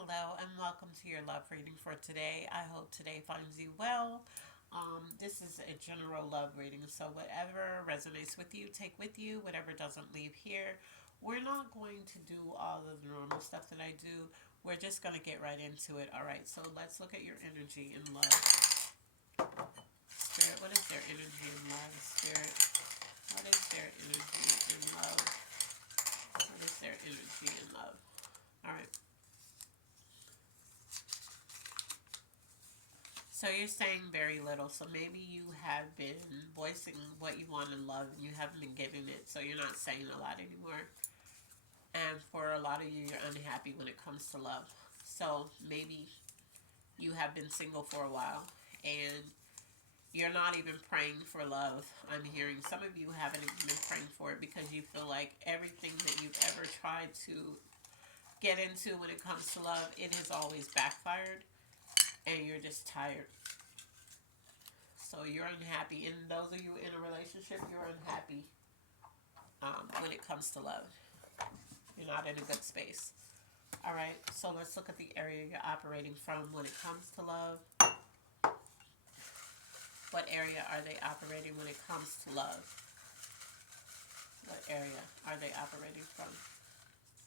Hello and welcome to your love reading for today. I hope today finds you well. This is a general love reading, so whatever resonates with you, take with you. Whatever doesn't, leave here. We're not going to do all of the normal stuff that I do. We're just going to get right into it. All right, so let's look at your energy in love. Spirit, what is their energy in love? Spirit, what is their energy in love? What is their energy in love? All right. So you're saying very little. So maybe you have been voicing what you want in love and you haven't been getting it. So you're not saying a lot anymore. And for a lot of you, you're unhappy when it comes to love. So maybe you have been single for a while and you're not even praying for love. I'm hearing some of you haven't even been praying for it because you feel like everything that you've ever tried to get into when it comes to love, it has always backfired and you're just tired. So you're unhappy. And those of you in a relationship, you're unhappy when it comes to love. You're not in a good space. All right, so let's look at the area you're operating from when it comes to love. What area are they operating when it comes to love? What area are they operating from?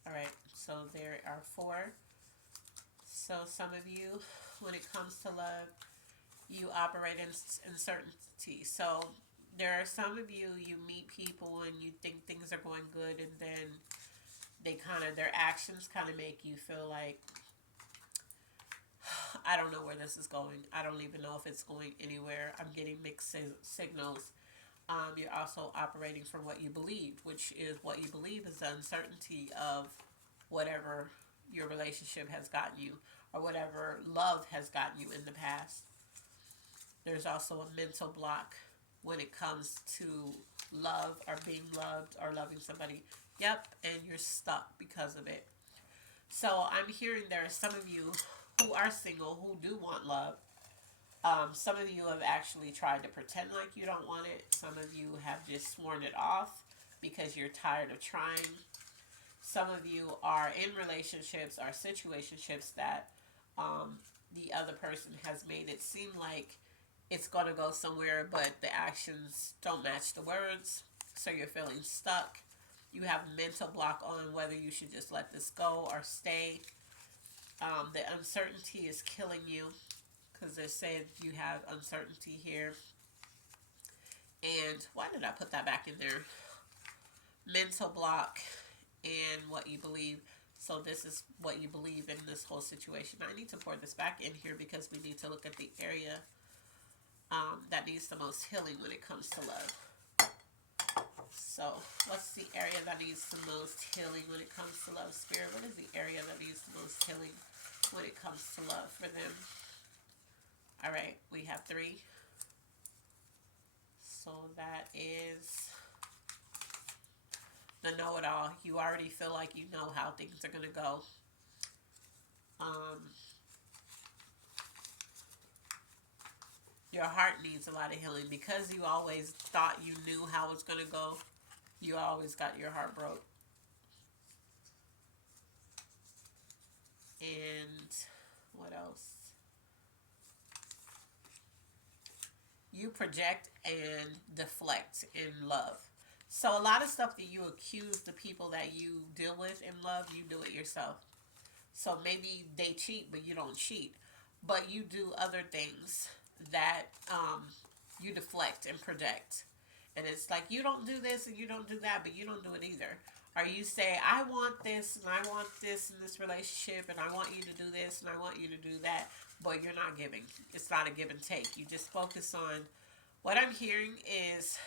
All right, so there are four. So some of you, when it comes to love, you operate in uncertainty. So there are some of you, you meet people and you think things are going good, and then their actions kind of make you feel like, I don't know where this is going. I don't even know if it's going anywhere. I'm getting mixed signals. You're also operating from what you believe, which is what you believe is the uncertainty of whatever your relationship has gotten you or whatever love has gotten you in the past. There's also a mental block when it comes to love or being loved or loving somebody. Yep, and you're stuck because of it. So I'm hearing there are some of you who are single who do want love. Some of you have actually tried to pretend like you don't want it. Some of you have just sworn it off because you're tired of trying. Some of you are in relationships or situationships that the other person has made it seem like it's going to go somewhere, but the actions don't match the words. So you're feeling stuck. You have a mental block on whether you should just let this go or stay. The uncertainty is killing you because they said you have uncertainty here. And why did I put that back in there? Mental block and what you believe. So this is what you believe in this whole situation. I need to pour this back in here because we need to look at the area that needs the most healing when it comes to love. So what's the area that needs the most healing when it comes to love? Spirit, what is the area that needs the most healing when it comes to love for them? All right, we have three. So that is the know-it-all. You already feel like you know how things are going to go. Um, your heart needs a lot of healing because you always thought you knew how it's going to go. You always got your heart broke. And what else? You project and deflect in love. So a lot of stuff that you accuse the people that you deal with in love, you do it yourself. So maybe they cheat, but you don't cheat. But you do other things that you deflect and project. And it's like you don't do this and you don't do that, but you don't do it either. Or you say, I want this and I want this in this relationship and I want you to do this and I want you to do that, but you're not giving. It's not a give and take. You just focus on what I'm hearing is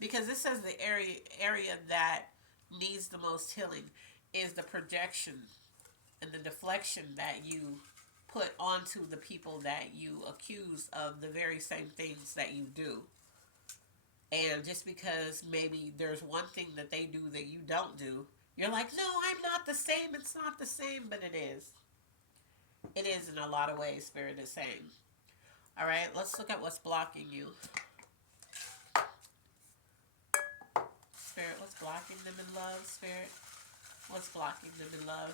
because this says the area that needs the most healing is the projection and the deflection that you put onto the people that you accuse of the very same things that you do. And just because maybe there's one thing that they do that you don't do, you're like, no, I'm not the same. It's not the same, but it is. It is in a lot of ways, Spirit is saying. All right, let's look at what's blocking you. Spirit, what's blocking them in love? Spirit, what's blocking them in love?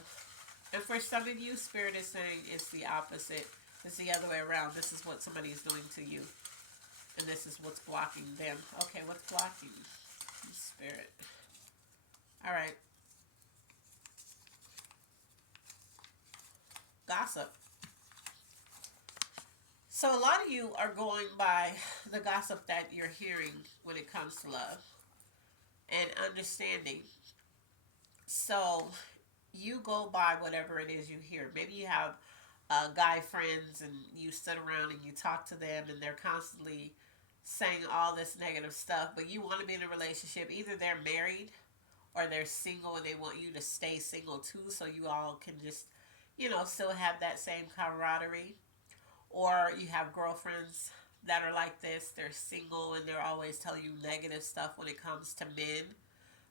And for some of you, Spirit is saying it's the opposite. It's the other way around. This is what somebody is doing to you. And this is what's blocking them. Okay, what's blocking Spirit? All right. Gossip. So a lot of you are going by the gossip that you're hearing when it comes to love and understanding. So you go by whatever it is you hear. Maybe you have guy friends and you sit around and you talk to them and they're constantly saying all this negative stuff, but you want to be in a relationship. Either they're married or they're single and they want you to stay single too, so you all can just, still have that same camaraderie. Or you have girlfriends that are like this. They're single and they're always telling you negative stuff when it comes to men,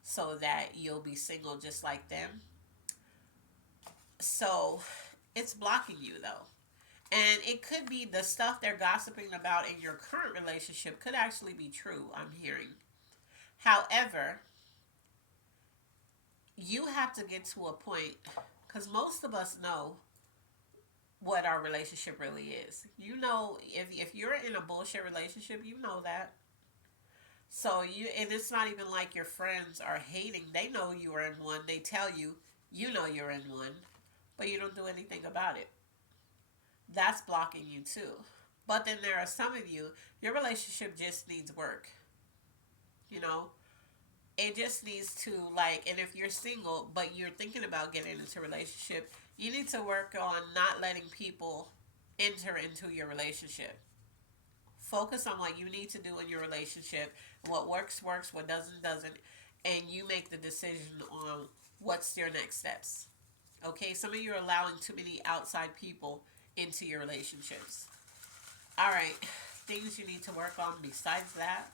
so that you'll be single just like them. So it's blocking you though. And it could be the stuff they're gossiping about in your current relationship could actually be true, I'm hearing. However, you have to get to a point, because most of us know what our relationship really is. If you're in a bullshit relationship, you know that. And it's not even like your friends are hating. They know you are in one. They tell you, you're in one, but you don't do anything about it. That's blocking you too. But then there are some of you, your relationship just needs work. You know, it just needs to, like, and if you're single but you're thinking about getting into a relationship, you need to work on not letting people enter into your relationship. Focus on what you need to do in your relationship. What works works, what doesn't, and you make the decision on what's your next steps. Okay, some of you are allowing too many outside people into your relationships. All right, things you need to work on besides that.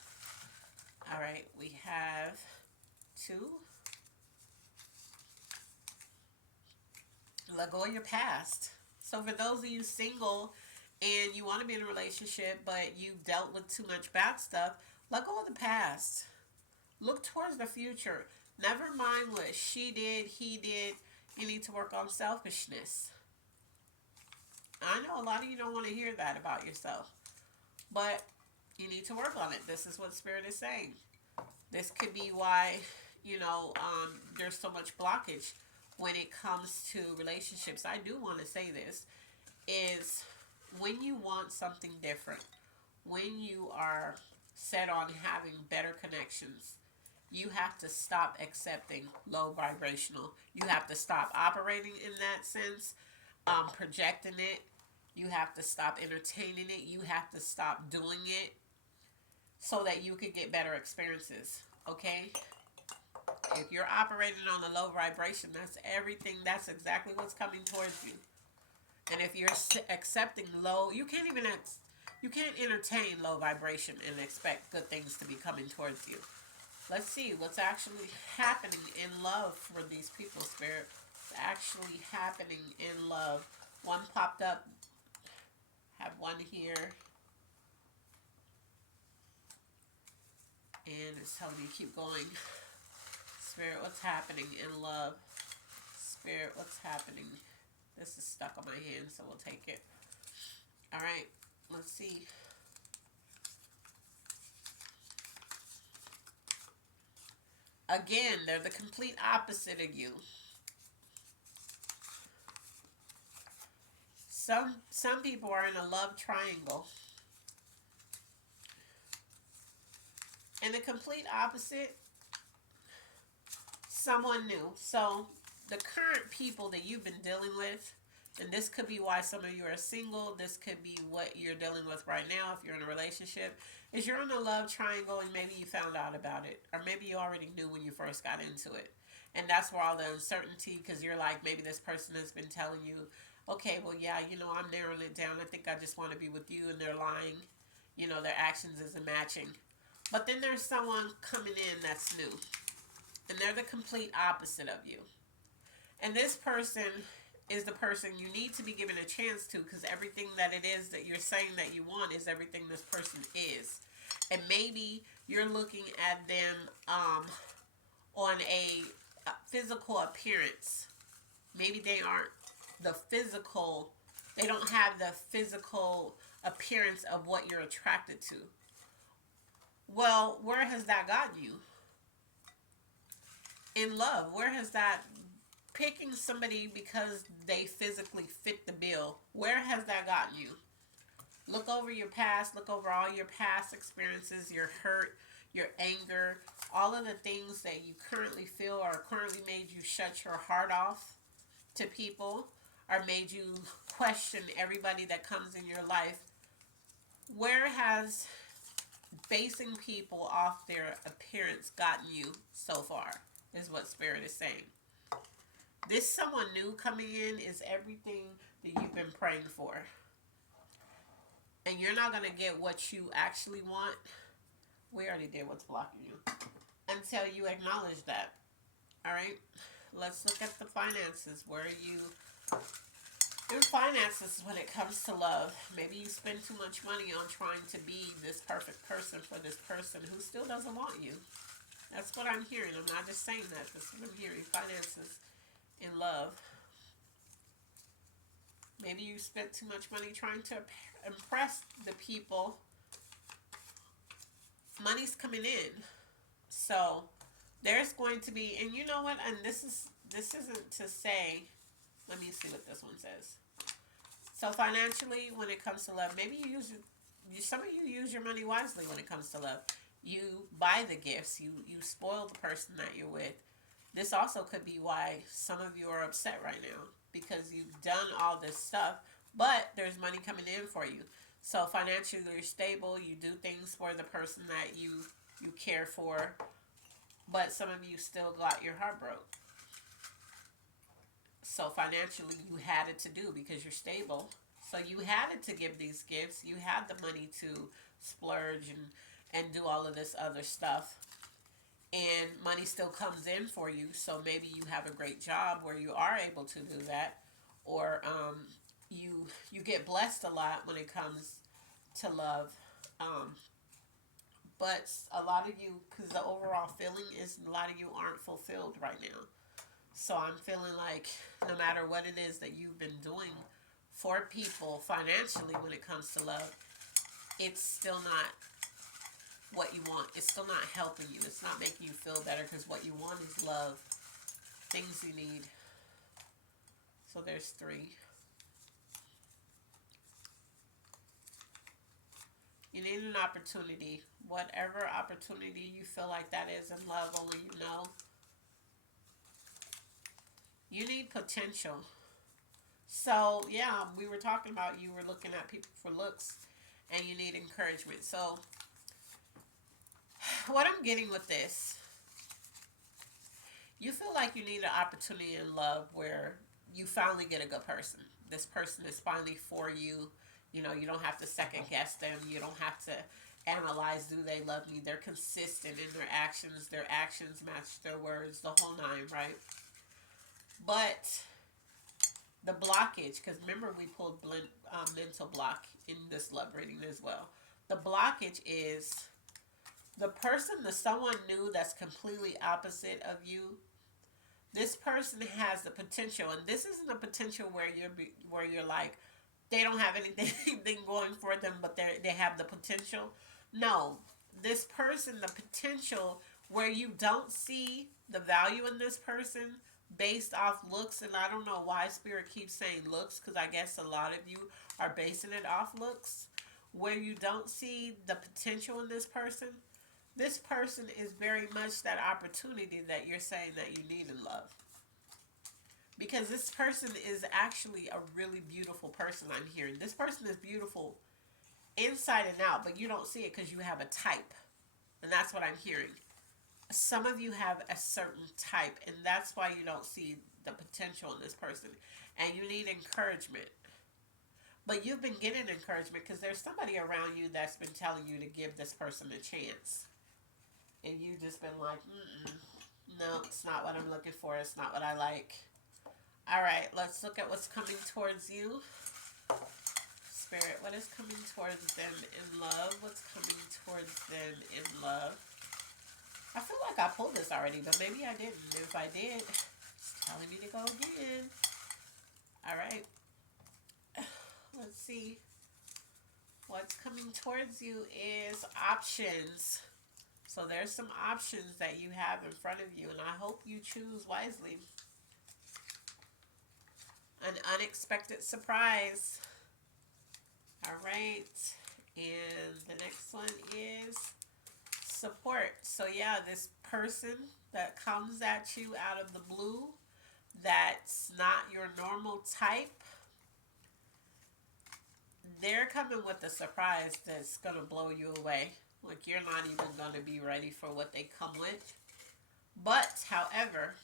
All right, we have two. Let go of your past. So for those of you single and you want to be in a relationship but you dealt with too much bad stuff, let go of the past. Look towards the future. Never mind what she did, he did. You need to work on selfishness. I know a lot of you don't want to hear that about yourself, but you need to work on it. This is what Spirit is saying. This could be why, there's so much blockage when it comes to relationships. I do want to say this is when you want something different, when you are set on having better connections, you have to stop accepting low vibrational. You have to stop operating in that sense, projecting it. You have to stop entertaining it. You have to stop doing it so that you can get better experiences. Okay? If you're operating on a low vibration, that's everything. That's exactly what's coming towards you. And if you're accepting low, you can't entertain low vibration and expect good things to be coming towards you. Let's see what's actually happening in love for these people, Spirit. What's actually happening in love. One popped up. Have one here. And it's telling me keep going. Spirit, what's happening in love? Spirit, what's happening? This is stuck on my hand, so we'll take it. All right, let's see. Again, they're the complete opposite of you. Some people are in a love triangle. And the complete opposite, someone new. So the current people that you've been dealing with, and this could be why some of you are single, this could be what you're dealing with right now if you're in a relationship, is you're in a love triangle and maybe you found out about it. Or maybe you already knew when you first got into it. And that's where all the uncertainty, because you're like, maybe this person has been telling you, okay, well, yeah, I'm narrowing it down. I think I just want to be with you, and they're lying. Their actions isn't matching. But then there's someone coming in that's new. And they're the complete opposite of you. And this person is the person you need to be given a chance to, because everything that it is that you're saying that you want is everything this person is. And maybe you're looking at them on a physical appearance. Maybe they aren't the physical, they don't have the physical appearance of what you're attracted to. Well, where has that gotten you? In love, where has that, picking somebody because they physically fit the bill, where has that gotten you? Look over your past, look over all your past experiences, your hurt, your anger, all of the things that you currently feel or currently made you shut your heart off to people or made you question everybody that comes in your life. Where has basing people off their appearance gotten you so far, is what Spirit is saying. This someone new coming in is everything that you've been praying for. And you're not going to get what you actually want. We already did what's blocking you. Until you acknowledge that. Alright? Let's look at the finances. Where are you in finances when it comes to love? Maybe you spend too much money on trying to be this perfect person for this person who still doesn't want you. That's what I'm hearing. I'm not just saying that. This is what I'm hearing. Finances in love. Maybe you spent too much money trying to impress the people. Money's coming in. So there's going to be, and you know what? And this isn't to say, let me see what this one says. So financially, when it comes to love, maybe some of you use your money wisely when it comes to love. You buy the gifts. You spoil the person that you're with. This also could be why some of you are upset right now, because you've done all this stuff, but there's money coming in for you. So financially, you're stable. You do things for the person that you care for, but some of you still got your heart broke. So financially, you had it to do because you're stable. So you had it to give these gifts. You had the money to splurge and do all of this other stuff. And money still comes in for you. So maybe you have a great job where you are able to do that. Or you get blessed a lot when it comes to love. But a lot of you, because the overall feeling is a lot of you aren't fulfilled right now. So I'm feeling like no matter what it is that you've been doing for people financially when it comes to love, it's still not what you want. It's still not helping you. It's not making you feel better, because what you want is love, things you need. So there's 3. You need an opportunity. Whatever opportunity you feel like that is in love, only you know. You need potential. So, yeah, we were talking about you were looking at people for looks and you need encouragement. So, what I'm getting with this, you feel like you need an opportunity in love where you finally get a good person. This person is finally for you. You know, you don't have to second guess them. You don't have to analyze, do they love me? They're consistent in their actions. Their actions match their words, the whole 9, right? But the blockage, because remember we pulled mental block in this love reading as well. The blockage is the person, someone new that's completely opposite of you. This person has the potential, and this isn't a potential where you're like, they don't have anything going for them, but they have the potential. No, this person, the potential where you don't see the value in this person based off looks, and I don't know why Spirit keeps saying looks, because I guess a lot of you are basing it off looks, where you don't see the potential in this person. This person is very much that opportunity that you're saying that you need in love. Because this person is actually a really beautiful person, I'm hearing. This person is beautiful inside and out, but you don't see it because you have a type. And that's what I'm hearing. Some of you have a certain type, and that's why you don't see the potential in this person. And you need encouragement. But you've been getting encouragement because there's somebody around you that's been telling you to give this person a chance. And you've just been like, no, it's not what I'm looking for. It's not what I like. All right, let's look at what's coming towards you. Spirit, what is coming towards them in love? What's coming towards them in love? I feel like I pulled this already, but maybe I didn't. If I did, It's telling me to go again. All right. Let's see. What's coming towards you is options. So there's some options that you have in front of you, and I hope you choose wisely. An unexpected surprise. All right. And the next one is support. So yeah, this person that comes at you out of the blue, that's not your normal type, they're coming with a surprise that's gonna blow you away. Like you're not even gonna be ready for what they come with. But however,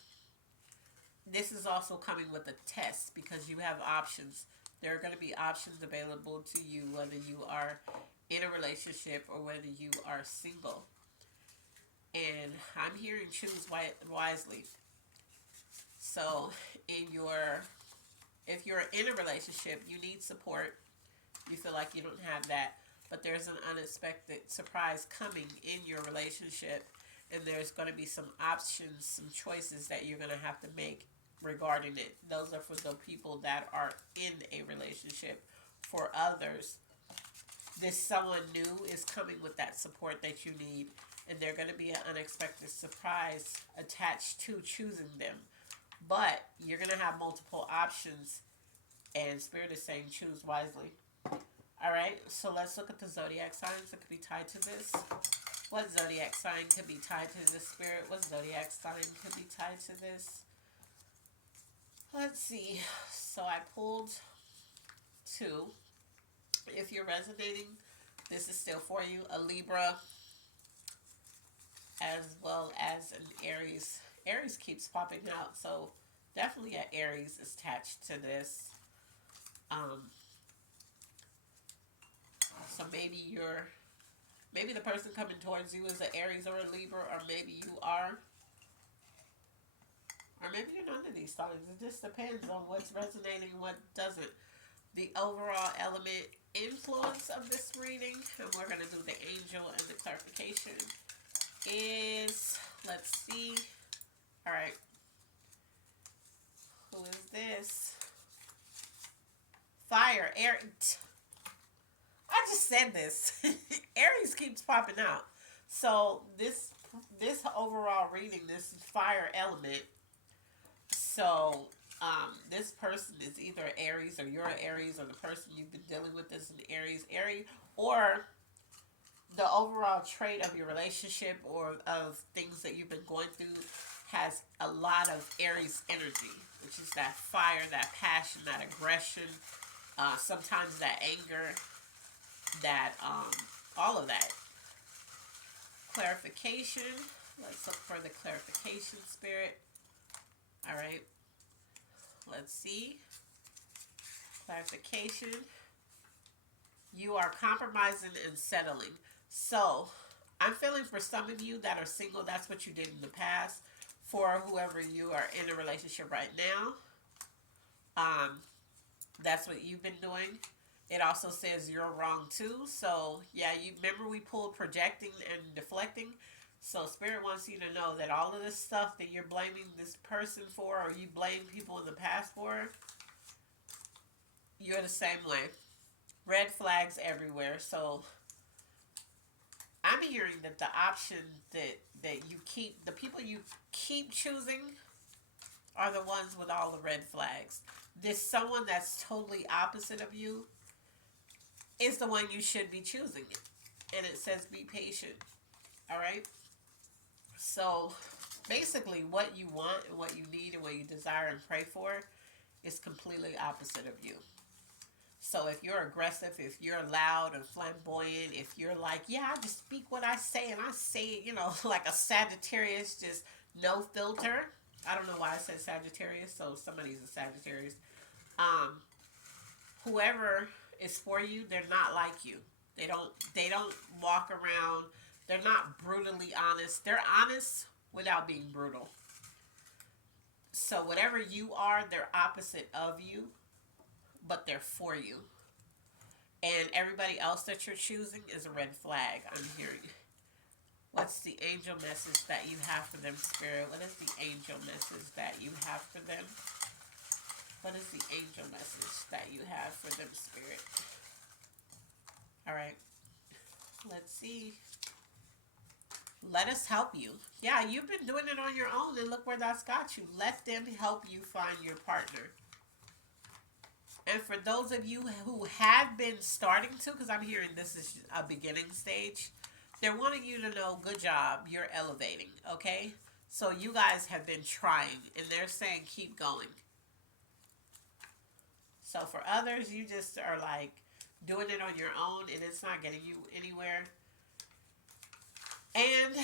this is also coming with a test because you have options. There are going to be options available to you whether you are in a relationship or whether you are single. And I'm hearing choose wisely. So, in your if you're in a relationship, you need support. You feel like you don't have that, but there's an unexpected surprise coming in your relationship, and there's going to be some options, some choices that you're going to have to make regarding it. Those are for the people that are in a relationship. For others, this someone new is coming with that support that you need, and they're going to be an unexpected surprise attached to choosing them. But you're going to have multiple options, and Spirit is saying choose wisely. All right, so let's look at the zodiac signs that could be tied to this. What zodiac sign could be tied to this, Spirit? What zodiac sign could be tied to this? Let's see. So I pulled two. If you're resonating, this is still for you. A Libra as well as an Aries. Aries keeps popping out, so definitely an Aries is attached to this. So maybe the person coming towards you is an Aries or a Libra, or maybe you are, or maybe you're none of these signs. It just depends on what's resonating and what doesn't. The overall element influence of this reading, and we're going to do the angel and the clarification, is, let's see, all right, who is this? Fire, air. I just said this. Aries keeps popping out. So this overall reading, this fire element. So this person is either Aries, or you're an Aries, or the person you've been dealing with is an Aries, or the overall trait of your relationship or of things that you've been going through has a lot of Aries energy, which is that fire, that passion, that aggression, sometimes that anger, that all of that. Clarification. Let's look for the clarification, Spirit. All right. Let's see. Clarification. You are compromising and settling. So, I'm feeling for some of you that are single, that's what you did in the past. For whoever you are in a relationship right now, that's what you've been doing. It also says you're wrong too. So, yeah, you remember we pulled projecting and deflecting. So, Spirit wants you to know that all of this stuff that you're blaming this person for, or you blame people in the past for, you're the same way. Red flags everywhere. So, I'm hearing that the option that you keep, the people you keep choosing are the ones with all the red flags. This someone that's totally opposite of you is the one you should be choosing. And it says be patient. All right? So basically what you want and what you need and what you desire and pray for is completely opposite of you. So if you're aggressive, if you're loud and flamboyant, if you're like, yeah, I just speak what I say and I say it, like a Sagittarius, just no filter. I don't know why I said Sagittarius, so somebody's a Sagittarius. Whoever is for you, they're not like you. They don't walk around, they're not brutally honest. They're honest without being brutal. So whatever you are, they're opposite of you, but they're for you. And everybody else that you're choosing is a red flag, I'm hearing. What's the angel message that you have for them, Spirit? What is the angel message that you have for them? What is the angel message that you have for them, Spirit? All right. Let's see. Let us help you. Yeah, you've been doing it on your own, and look where that's got you. Let them help you find your partner. And for those of you who have been starting to, because I'm hearing this is a beginning stage, they're wanting you to know, good job, you're elevating, okay? So you guys have been trying, and they're saying keep going. So for others, you just are like doing it on your own, and it's not getting you anywhere. And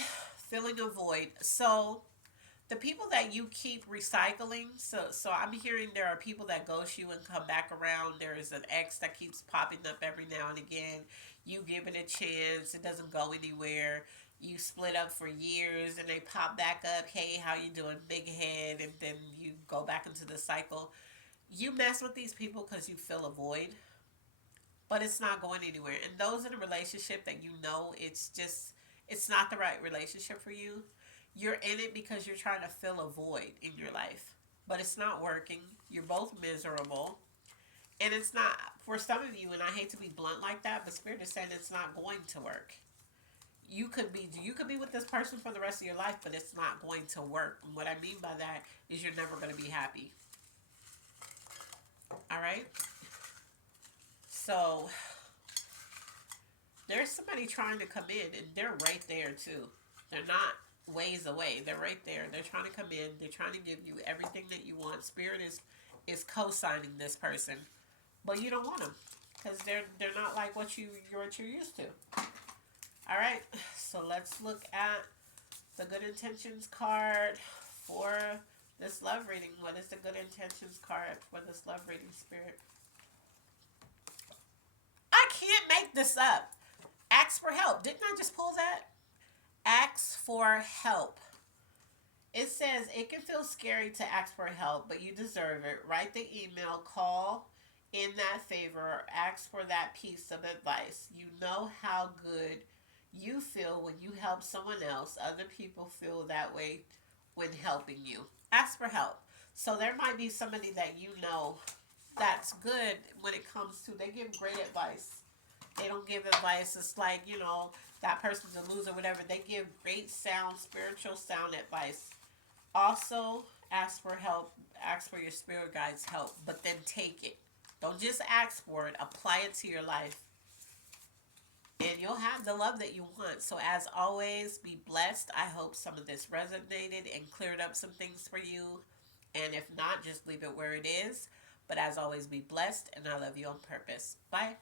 filling a void. So the people that you keep recycling, so I'm hearing there are people that ghost you and come back around. There is an ex that keeps popping up every now and again. You give it a chance, it doesn't go anywhere. You split up for years and they pop back up. Hey, how you doing, big head? And then you go back into the cycle. You mess with these people because you fill a void, but it's not going anywhere. And those in a relationship that you know it's not the right relationship for you. You're in it because you're trying to fill a void in your life, but it's not working. You're both miserable, and it's not for some of you. And I hate to be blunt like that, but Spirit is saying it's not going to work. You could be with this person for the rest of your life, but it's not going to work. And what I mean by that is you're never going to be happy. All right. So there's somebody trying to come in, and they're right there too. They're not ways away. They're right there. They're trying to come in. They're trying to give you everything that you want. Spirit is co-signing this person, but you don't want them because they're not like what you're used to. All right. So let's look at the good intentions card for this love reading. What is the good intentions card for this love reading, Spirit? I can't make this up. Ask for help. Didn't I just pull that? Ask for help. It says it can feel scary to ask for help, but you deserve it. Write the email, call in that favor, or ask for that piece of advice. You know how good you feel when you help someone else. Other people feel that way when helping you. Ask for help. So there might be somebody that you know that's good when it comes to, they give great advice. They don't give advice. It's like, that person's a loser, whatever. They give great sound, spiritual sound advice. Also, ask for help. Ask for your spirit guides' help, but then take it. Don't just ask for it. Apply it to your life, and you'll have the love that you want. So, as always, be blessed. I hope some of this resonated and cleared up some things for you. And if not, just leave it where it is. But as always, be blessed, and I love you on purpose. Bye.